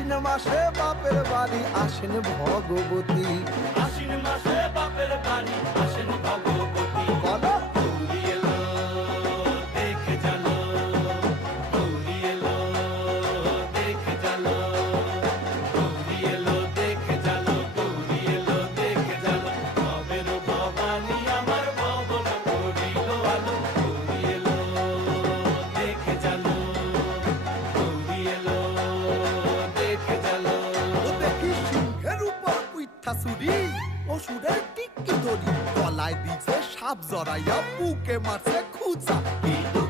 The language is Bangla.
আশ্বিন মাসে বাপের বাড়ি আসেন ভগবতী। আশ্বিন মাসে বাপের বাড়ি আসেন ভগবতী। বলো গৌরী এলো দেখে জানো, গৌরী এলো দেখে জানো, গৌরী এলো দেখে জানো, গৌরী এলো দেখে জানো। ভবের ভবানী আমার ভবন করিল আলো। গৌরী এলো দেখে জানো, গৌরী এলো দেখে জানো। ও দেখি সিংহের উপর উইঠা চুরি, অসুরের টিকি দড়ি, গলায় দিছে সাপ জড়াইয়া বুকে মারছে খুঁচা। কিন্তু